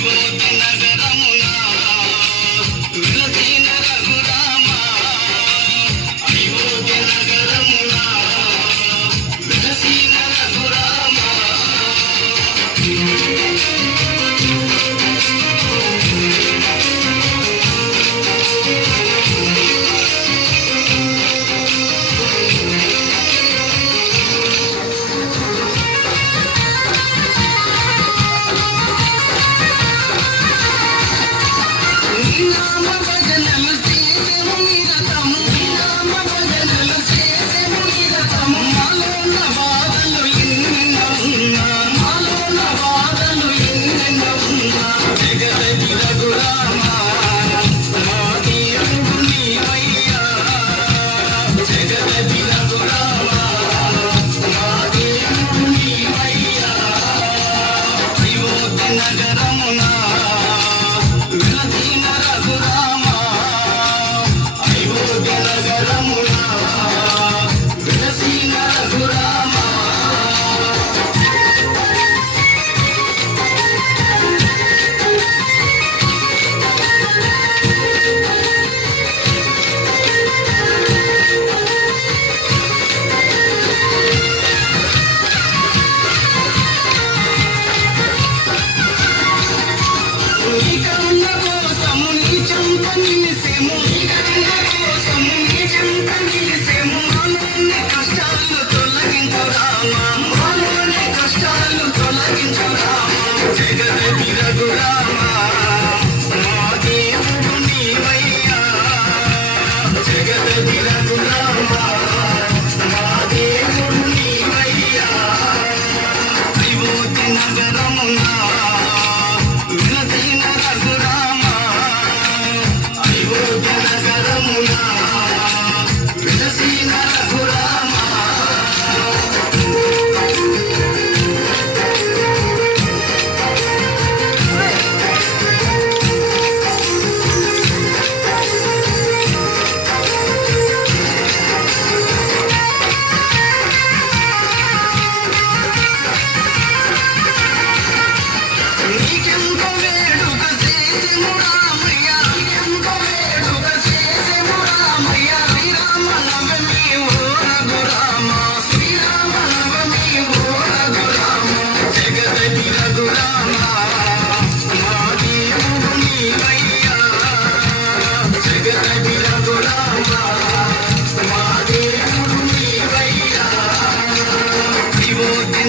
జీవోతి నగరమునా ながらも நகரமுன்னா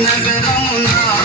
love it all night.